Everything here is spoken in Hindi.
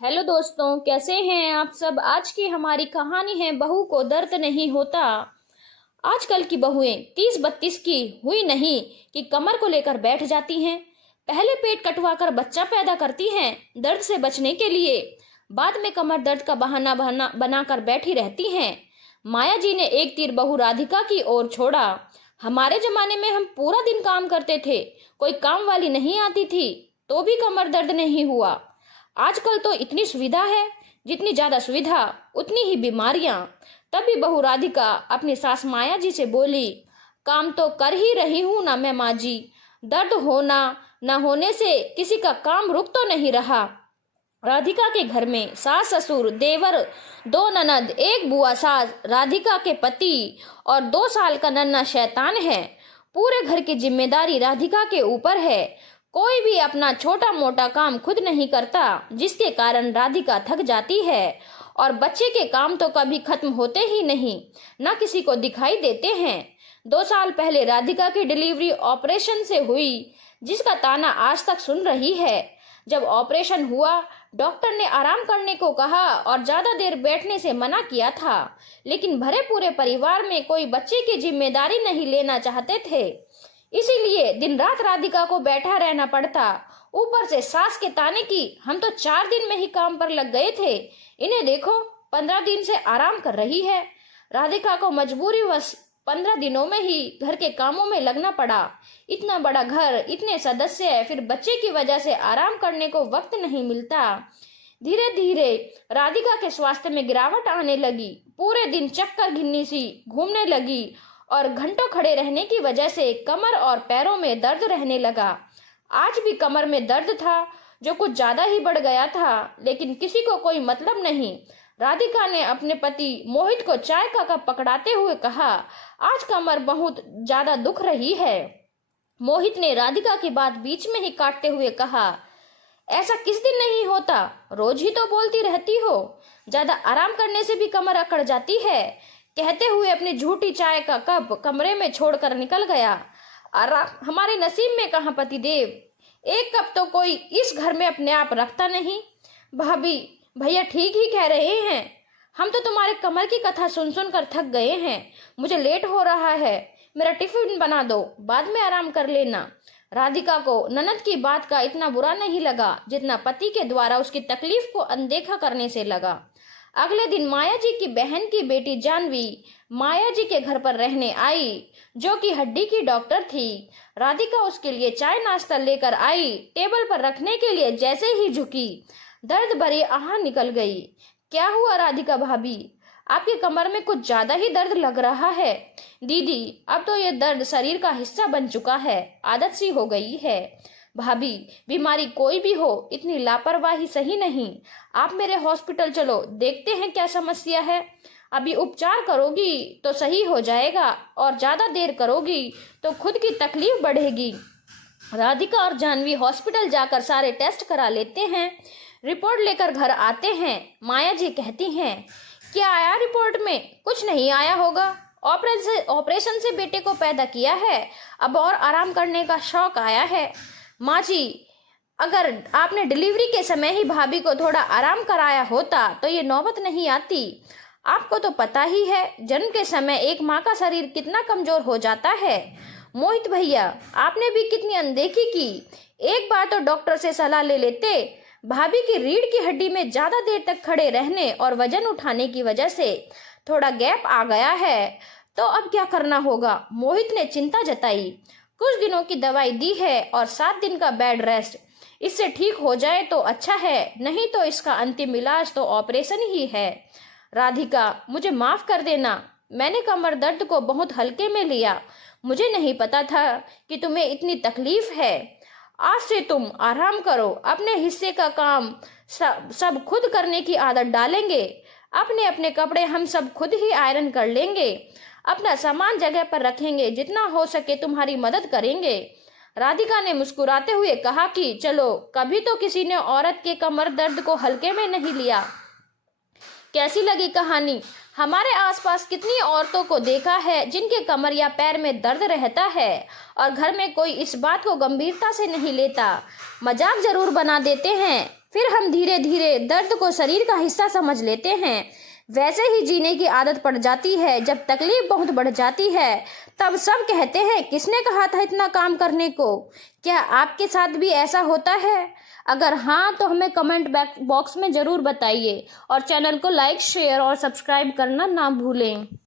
हेलो दोस्तों, कैसे हैं आप सब। आज की हमारी कहानी है बहू को दर्द नहीं होता। आजकल की बहुएं 30-32 की हुई नहीं कि कमर को लेकर बैठ जाती हैं। पहले पेट कटवाकर बच्चा पैदा करती हैं दर्द से बचने के लिए, बाद में कमर दर्द का बहाना बनाकर बैठी रहती हैं। माया जी ने एक तीर बहू राधिका की ओर छोड़ा। हमारे जमाने में हम पूरा दिन काम करते थे, कोई काम वाली नहीं आती थी तो भी कमर दर्द नहीं हुआ। आजकल तो इतनी सुविधा है, जितनी ज्यादा सुविधा उतनी ही बीमारियां। तभी बहू राधिका अपनी सास माया जी से बोली, काम तो कर ही रही हूं ना मैं माँ जी, दर्द होना न होने से किसी का काम रुक तो नहीं रहा। राधिका के घर में सास ससुर देवर, दो ननद, एक बुआ सास, राधिका के पति और 2 साल का नन्हा शैतान है। पूरे घर की जिम्मेदारी राधिका के ऊपर है। कोई भी अपना छोटा मोटा काम खुद नहीं करता, जिसके कारण राधिका थक जाती है और बच्चे के काम तो कभी खत्म होते ही नहीं, न किसी को दिखाई देते हैं। 2 साल पहले राधिका की डिलीवरी ऑपरेशन से हुई, जिसका ताना आज तक सुन रही है। जब ऑपरेशन हुआ, डॉक्टर ने आराम करने को कहा और ज्यादा देर बैठने से मना किया था, लेकिन भरे पूरे परिवार में कोई बच्चे की जिम्मेदारी नहीं लेना चाहते थे। इसीलिए दिन रात राधिका को बैठा रहना पड़ता। ऊपर से सास के ताने की हम तो 4 दिन में ही काम पर लग गए थे, इन्हें देखो 15 दिन से आराम कर रही है। राधिका को मजबूरीवश 15 दिनों में ही घर के कामों में लगना पड़ा। इतना बड़ा घर, इतने सदस्य, फिर बच्चे की वजह से आराम करने को वक्त नहीं मिलता। धीरे धीरे राधिका के स्वास्थ्य में गिरावट आने लगी। पूरे दिन चक्कर घिन्नी सी घूमने लगी और घंटों खड़े रहने की वजह से कमर और पैरों में दर्द रहने लगा। आज भी कमर में दर्द था, जो कुछ ज्यादा ही बढ़ गया था, लेकिन किसी को कोई मतलब नहीं। राधिका ने अपने पति मोहित को चाय का कप पकड़ाते हुए कहा, आज कमर बहुत ज्यादा दुख रही है। मोहित ने राधिका की बात बीच में ही काटते हुए कहा, ऐसा किस दिन नहीं होता, रोज ही तो बोलती रहती हो, ज्यादा आराम करने से भी कमर अकड़ जाती है। कहते हुए अपनी झूठी चाय का कप कमरे में छोड़कर निकल गया। हमारे नसीब में कहाँ पतिदेव, एक कप तो कोई इस घर में अपने आप रखता नहीं। भाभी, भैया ठीक ही कह रहे हैं, हम तो तुम्हारे कमर की कथा सुन सुन कर थक गए हैं। मुझे लेट हो रहा है, मेरा टिफिन बना दो, बाद में आराम कर लेना। राधिका को ननद की बात का इतना बुरा नहीं लगा जितना पति के द्वारा उसकी तकलीफ को अनदेखा करने से लगा। अगले दिन माया जी की बहन की बेटी जानवी माया जी के घर पर रहने आई, जो कि हड्डी की डॉक्टर थी। राधिका उसके लिए चाय नाश्ता लेकर आई। टेबल पर रखने के लिए जैसे ही झुकी, दर्द भरी आह निकल गई। क्या हुआ राधिका भाभी, आपके कमर में कुछ ज्यादा ही दर्द लग रहा है। दीदी, अब तो ये दर्द शरीर का हिस्सा बन चुका है, आदत सी हो गई है। भाभी, बीमारी कोई भी हो, इतनी लापरवाही सही नहीं। आप मेरे हॉस्पिटल चलो, देखते हैं क्या समस्या है। अभी उपचार करोगी तो सही हो जाएगा और ज्यादा देर करोगी तो खुद की तकलीफ बढ़ेगी। राधिका और जानवी हॉस्पिटल जाकर सारे टेस्ट करा लेते हैं। रिपोर्ट लेकर घर आते हैं। माया जी कहती हैं, क्या आया रिपोर्ट में? कुछ नहीं आया होगा, ऑपरेशन से बेटे को पैदा किया है, अब और आराम करने का शौक आया है। माँ जी, अगर आपने डिलीवरी के समय ही भाभी को थोड़ा आराम कराया होता तो ये नौबत नहीं आती। आपको तो पता ही है, जन्म के समय एक माँ का शरीर कितना कमजोर हो जाता है। मोहित भैया, आपने भी कितनी अनदेखी की। एक बार तो डॉक्टर से सलाह ले लेते। भाभी की रीढ़ की हड्डी में ज्यादा देर तक खड़े रहने और वजन उठाने की वजह से थोड़ा गैप आ गया है, तो अब क्या करना होगा? मोहित ने चिंता जताई। कुछ दिनों की दवाई दी है और 7 दिन का बेड रेस्ट, इससे ठीक हो जाए तो अच्छा है, नहीं तो इसका अंतिम इलाज तो ऑपरेशन ही है। राधिका, मुझे माफ कर देना, मैंने कमर दर्द को बहुत हल्के में लिया। मुझे नहीं पता था कि तुम्हें इतनी तकलीफ है। आज से तुम आराम करो, अपने हिस्से का काम सब खुद करने की आदत डालेंगे। अपने अपने कपड़े हम सब खुद ही आयरन कर लेंगे, अपना सामान जगह पर रखेंगे, जितना हो सके तुम्हारी मदद करेंगे। राधिका ने मुस्कुराते हुए कहा कि चलो, कभी तो किसी ने औरत के कमर दर्द को हल्के में नहीं लिया। कैसी लगी कहानी? हमारे आसपास कितनी औरतों को देखा है जिनके कमर या पैर में दर्द रहता है और घर में कोई इस बात को गंभीरता से नहीं लेता, मजाक जरूर बना देते हैं। फिर हम धीरे धीरे दर्द को शरीर का हिस्सा समझ लेते हैं। वैसे ही जीने की आदत पड़ जाती है। जब तकलीफ बहुत बढ़ जाती है तब सब कहते हैं किसने कहा था इतना काम करने को। क्या आपके साथ भी ऐसा होता है? अगर हाँ तो हमें कमेंट बॉक्स में ज़रूर बताइए और चैनल को लाइक, शेयर और सब्सक्राइब करना ना भूलें।